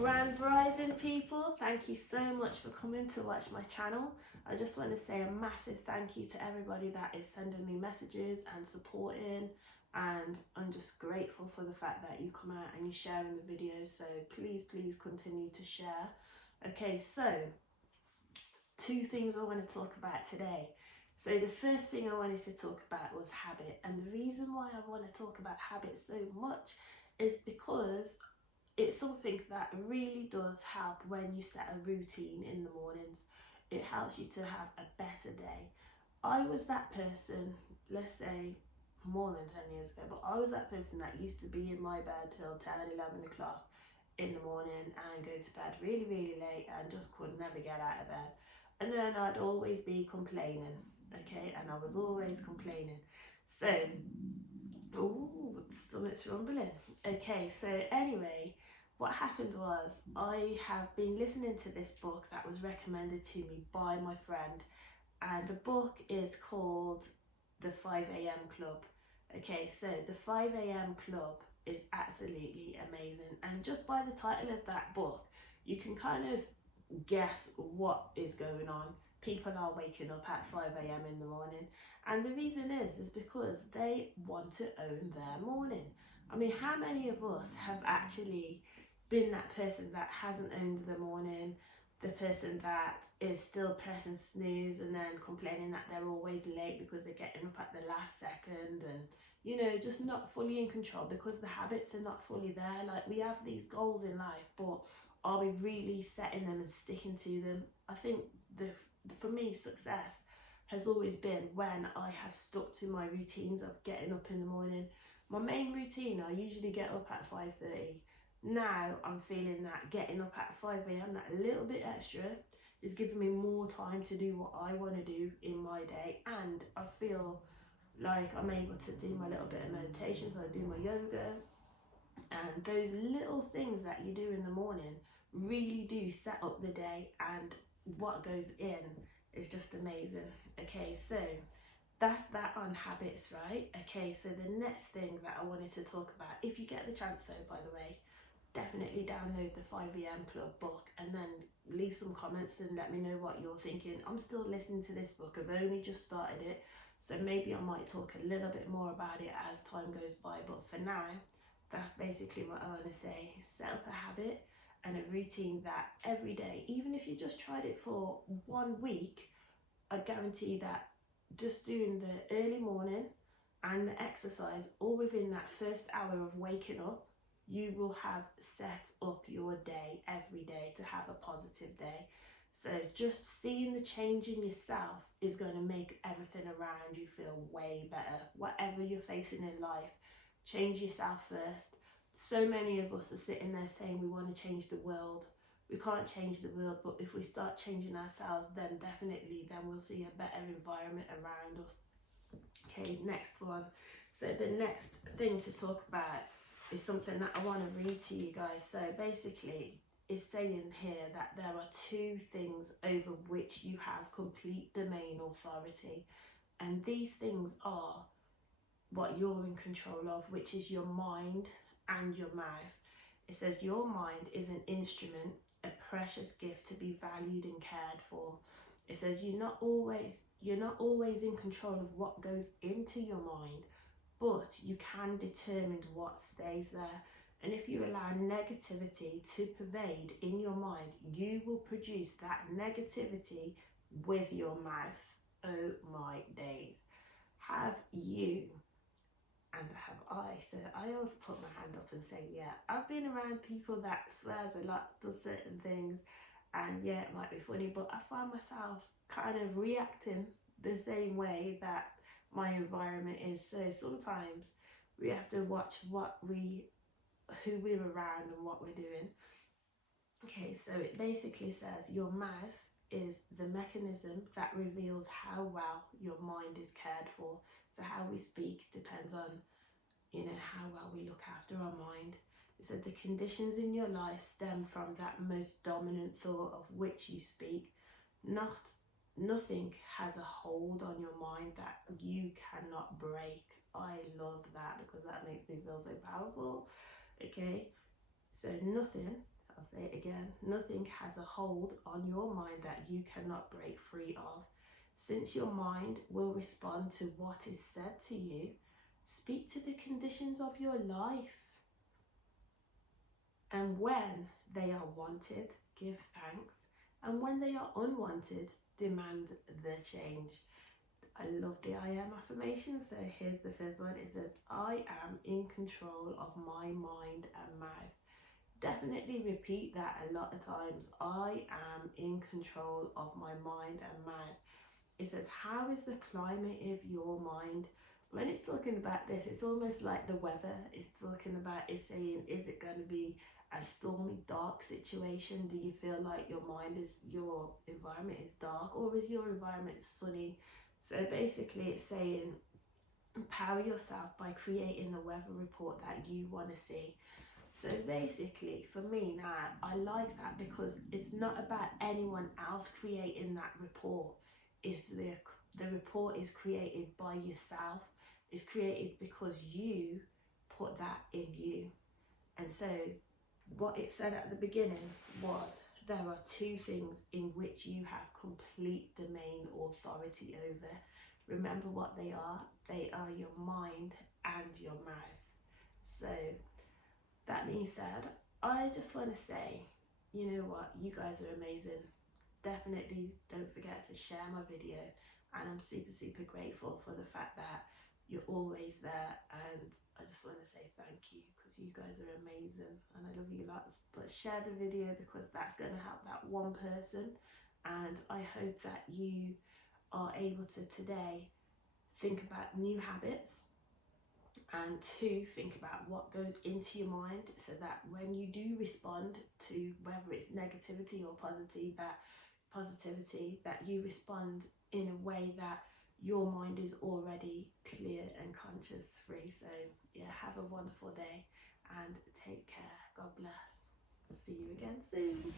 Grand Rising people, thank you so much for coming to watch my channel. I just want to say a massive thank you to everybody that is sending me messages and supporting, and I'm just grateful for the fact that you come out and you're sharing the videos, so please continue to share. Okay, so two things I want to talk about today. So the first thing I wanted to talk about was habit, and the reason why I want to talk about habit so much is because it's something that really does help when you set a routine in the mornings. It helps you to have a better day. I was that person, let's say more than 10 years ago, but I was that person that used to be in my bed till 10, 11 o'clock in the morning and go to bed really late and just could never get out of bed. And then I'd always be complaining, okay? And I was always complaining. So, ooh, stomach's rumbling. Okay, so anyway, what happened was I have been listening to this book that was recommended to me by my friend, and the book is called The 5 a.m. Club. Okay, so the 5 a.m. Club is absolutely amazing, and just by the title of that book you can kind of guess what is going on. People are waking up at 5 a.m. in the morning, and the reason is because they want to own their morning. I mean, how many of us have actually been that person that hasn't owned the morning, the person that is still pressing snooze and then complaining that they're always late because they're getting up at the last second, and you know, just not fully in control because the habits are not fully there. Like, we have these goals in life, but are we really setting them and sticking to them? I think for me, success has always been when I have stuck to my routines of getting up in the morning. My main routine, I usually get up at 5:30. Now I'm feeling that getting up at 5 a.m, that little bit extra, is giving me more time to do what I want to do in my day, and I feel like I'm able to do my little bit of meditation, so I do my yoga, and those little things that you do in the morning really do set up the day, and what goes in is just amazing. Okay, so that's that on habits, right? Okay, so the next thing that I wanted to talk about, if you get the chance though, by the way, definitely download the 5 a.m. Club book and then leave some comments and let me know what you're thinking. I'm still listening to this book, I've only just started it, so maybe I might talk a little bit more about it as time goes by, but for now, that's basically what I want to say. Set up a habit and a routine that every day, even if you just tried it for 1 week, I guarantee that just doing the early morning and the exercise all within that first hour of waking up, you will have set up your day every day to have a positive day. So just seeing the change in yourself is going to make everything around you feel way better. Whatever you're facing in life, change yourself first. So many of us are sitting there saying we want to change the world. We can't change the world, but if we start changing ourselves, then definitely then we'll see a better environment around us. Okay, next one. So the next thing to talk about is something that I want to read to you guys. So basically it's saying here that there are 2 things over which you have complete domain authority, and these things are what you're in control of, which is your mind and your mouth. It says your mind is an instrument, a precious gift to be valued and cared for. It says you're not always in control of what goes into your mind, but you can determine what stays there. And if you allow negativity to pervade in your mind, you will produce that negativity with your mouth. Oh my days. Have you and have I? So I always put my hand up and say, yeah, I've been around people that swears a lot, does certain things, and yeah, it might be funny, but I find myself kind of reacting the same way that my environment is. So sometimes we have to watch who we're around and what we're doing. Okay, so it basically says your mouth is the mechanism that reveals how well your mind is cared for. So how we speak depends on, you know, how well we look after our mind. It said the conditions in your life stem from that most dominant thought of which you speak. Nothing has a hold on your mind that you cannot break. I love that because that makes me feel so powerful. Okay, so nothing, I'll say it again. Nothing has a hold on your mind that you cannot break free of. Since your mind will respond to what is said to you, speak to the conditions of your life. And when they are wanted, give thanks. And when they are unwanted, demand the change. I love the I am affirmation. So here's the first one. It says, I am in control of my mind and mouth. Definitely repeat that a lot of times. I am in control of my mind and mouth. It says, how is the climate of your mind? When it's talking about this, it's almost like the weather. It's talking about, it's saying, is it going to be a stormy, dark situation? Do you feel like your environment is dark, or is your environment sunny? So basically it's saying, empower yourself by creating a weather report that you want to see. So basically for me now, I like that because it's not about anyone else creating that report. It's the report is created by yourself. It's created because you put that in you. And so what it said at the beginning was, there are two things in which you have complete domain authority over. Remember what they are. They are your mind and your mouth. So that being said, I just want to say, you know what, you guys are amazing. Definitely don't forget to share my video, and I'm super, super grateful for the fact that you're always there, and I just want to say thank you because you guys are amazing and I love you lots. But share the video because that's going to help that one person, and I hope that you are able to today think about new habits, and to think about what goes into your mind, so that when you do respond to whether it's negativity or positivity, that you respond in a way that your mind is already clear and conscious free. So yeah, have a wonderful day and take care. God bless. See you again soon.